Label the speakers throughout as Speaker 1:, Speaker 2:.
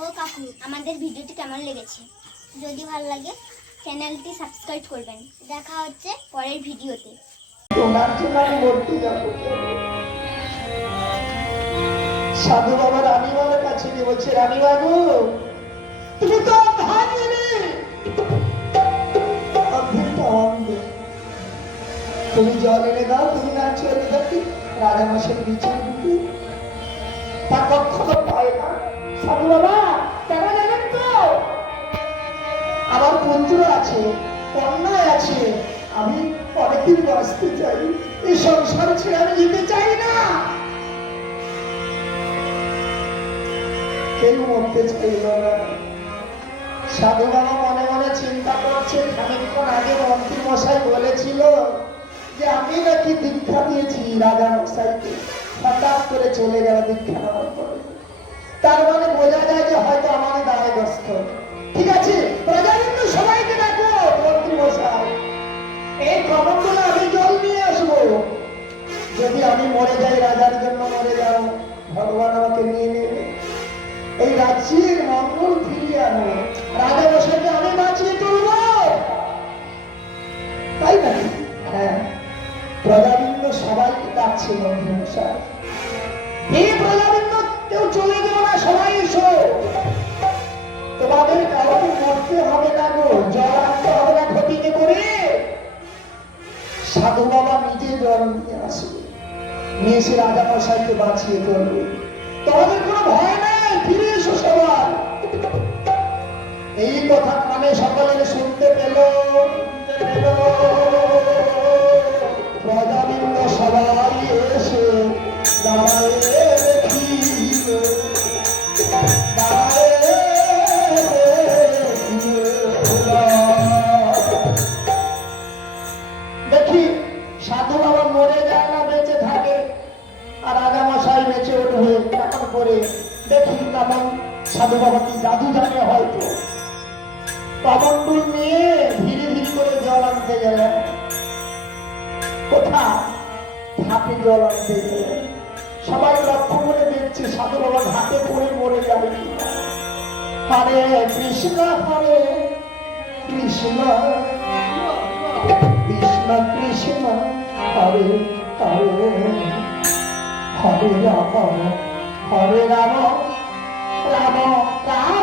Speaker 1: ও কাকু আমাদের ভিডিওটি কেমন লেগেছে যদি ভালো লাগে চ্যানেলটি সাবস্ক্রাইব করবেন দেখা হচ্ছে পরের ভিডিওতে
Speaker 2: সাধু বাবা রানীমার কাছে গিয়ে বলছে রানীমা গো তুমি তো তুমি জল এনে দাও তুমি না চলে রাধা মাসের বিচার তা কখনো পায়ে কেউ মরতে চাইল না সাধুবাবা মনে মনে চিন্তা করছে খানিক্ষণ আগে মন্ত্রী মশাই বলেছিল যে আমি নাকি দীক্ষা দিয়েছি রাজা মশাইকে হঠাৎ করে চলে গেল দীক্ষা নেওয়ার তার মানে বোঝা যায় যে হয়তো আমার দায়গ্রস্ত ঠিক আছে প্রজা কিন্তু সবাইকে ডাকো মন্ত্রী মশাই এই খবরগুলো আমি জল নিয়ে আসবো যদি আমি মরে যাই রাজার জন্য মরে যাও ভগবান আমাকে নিয়ে এই রাজ্যের মঙ্গল ফিরিয়ে আনো রাজা বসাকে আমি বাঁচিয়ে তুলব তাই না হ্যাঁ সবাইকে ডাকছে এই কেউ চলে না সবাই এসো তোমাদের কাউকে মরতে হবে না গো জল হবে না ক্ষতিকে করে সাধু বাবা নিজে জ্বর নিয়ে আসবে নিয়ে এসে রাজা মশাইকে বাঁচিয়ে চলবে তোমাদের কোনো ভয় নাই এই কথা মানে সকলের শুনতে পেল পেল নাকি জল আনতে সবাই লক্ষ্য করে দেখছে সাধু বাবা পড়ে মরে যাবে হরে কৃষ্ণ হরে কৃষ্ণ কৃষ্ণ কৃষ্ণ হরে হরে হরে রাম হরে রাম রাম রাম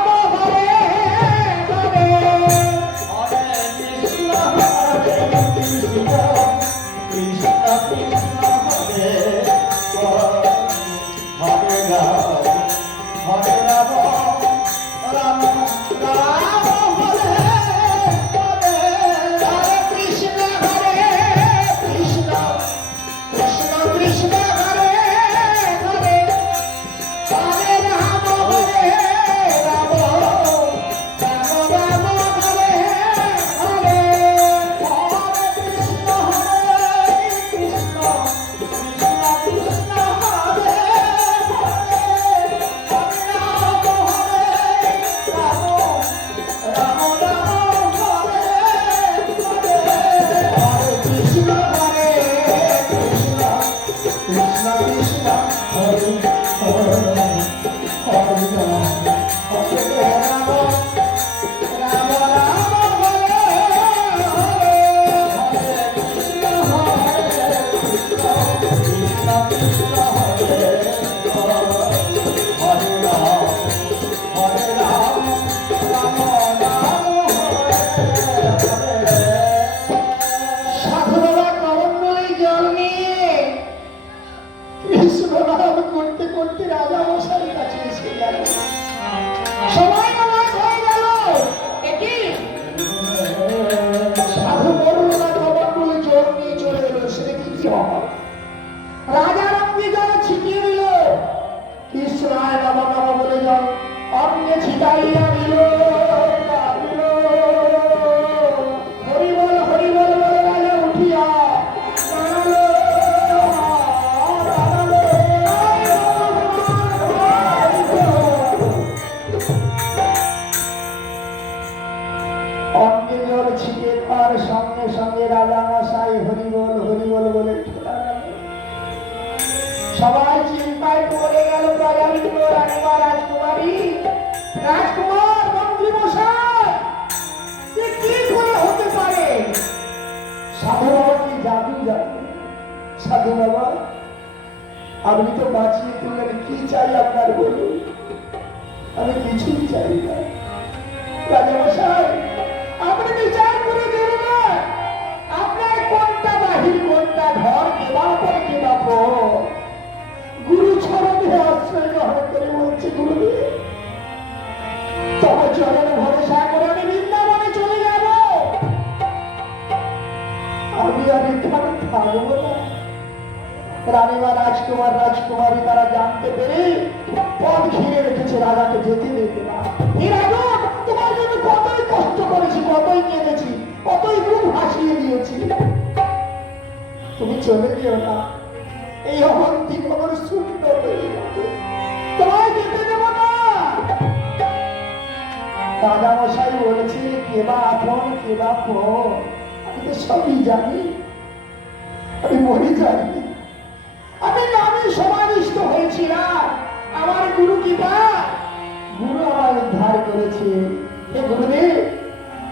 Speaker 2: অঙ্গের ছিটে তার সঙ্গে সঙ্গে রাজা মশাই হরিবল হরিবল বলে সবাই চিন্তায় পড়ে গেল রাজকুমার রাজকুমারী রাজকুমার মন্ত্রী মশাই কি করে হতে পারে সাধু বাবা কি জাদু জানে সাধু বাবা আপনি তো বাঁচিয়ে তুললেন কি চাই আপনার বলুন আমি কিছুই চাই না করতে পেরে পথ ঘিরে রেখেছে রাজাকে যেতে দেবে না এর আগে তোমার জন্য কতই কষ্ট করেছি কতই কেঁদেছি কতই খুব হাসিয়ে দিয়েছি তুমি চলে না এই অবন্তি হয়ে তোমায় যেতে দেব না আপন পর আমি তো সবই জানি আমি মরে জানি প্রতিমা গুরু আমার উদ্ধার করেছে হে গুরুদেব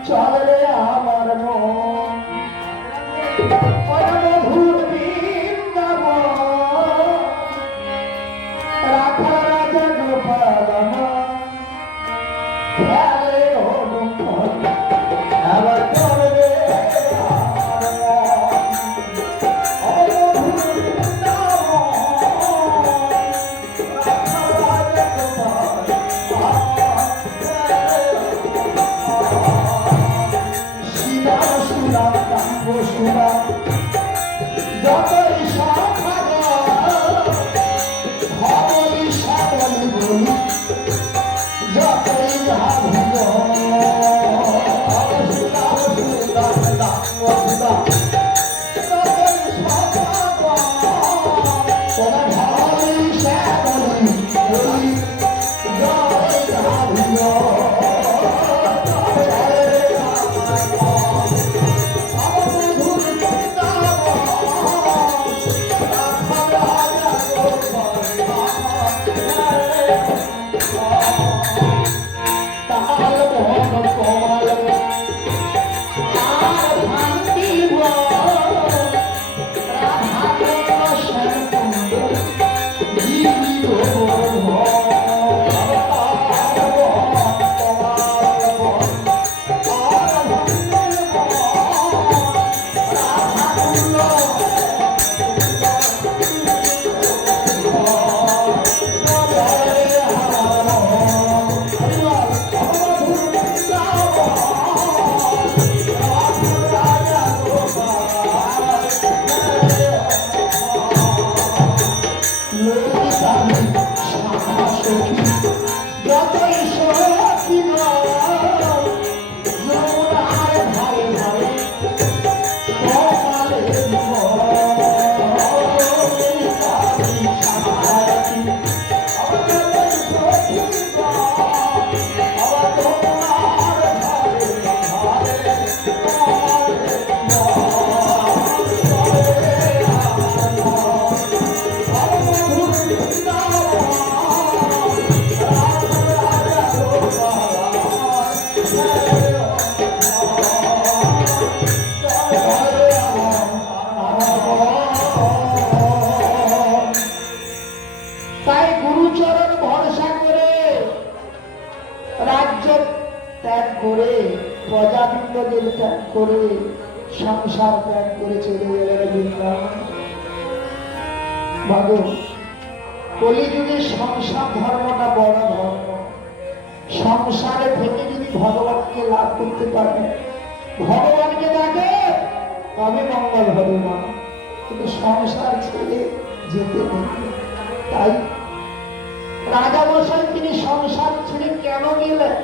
Speaker 2: চলে আমার মন ত্যাগ করে চলে গেলেন ভাগ কলিযুগে সংসার ধর্মটা বড় ধর্ম সংসারে থেকে যদি ভগবানকে লাভ করতে পারে ভগবানকে ডাকে তবে মঙ্গল হবে মা কিন্তু সংসার ছেড়ে যেতে তাই রাজা বসাই তিনি সংসার ছেড়ে কেন গেলেন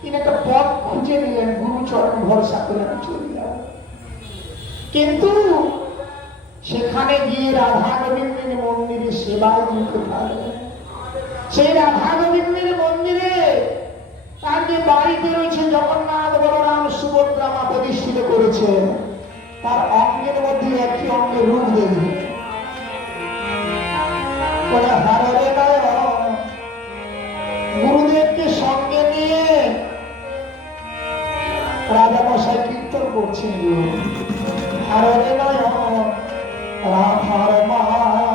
Speaker 2: তিনি একটা পথ খুঁজে নিলেন গুরুচরণ ভরসা করে চলে যাবেন কিন্তু সেখানে গিয়ে রাধা গোবিন্দের মন্দিরে সেবায় দিতে থাকবে সেই রাধা গোবিন্দের মন্দিরে তার যে বাড়িতে রয়েছে জগন্নাথ বলরাম সুভদ্রা মা প্রতিষ্ঠিত করেছে তার অঙ্গের মধ্যে একটি অঙ্গের রূপ দেখবে হারে রাজা মশাই কীর্তন করছেন আর রাধার মা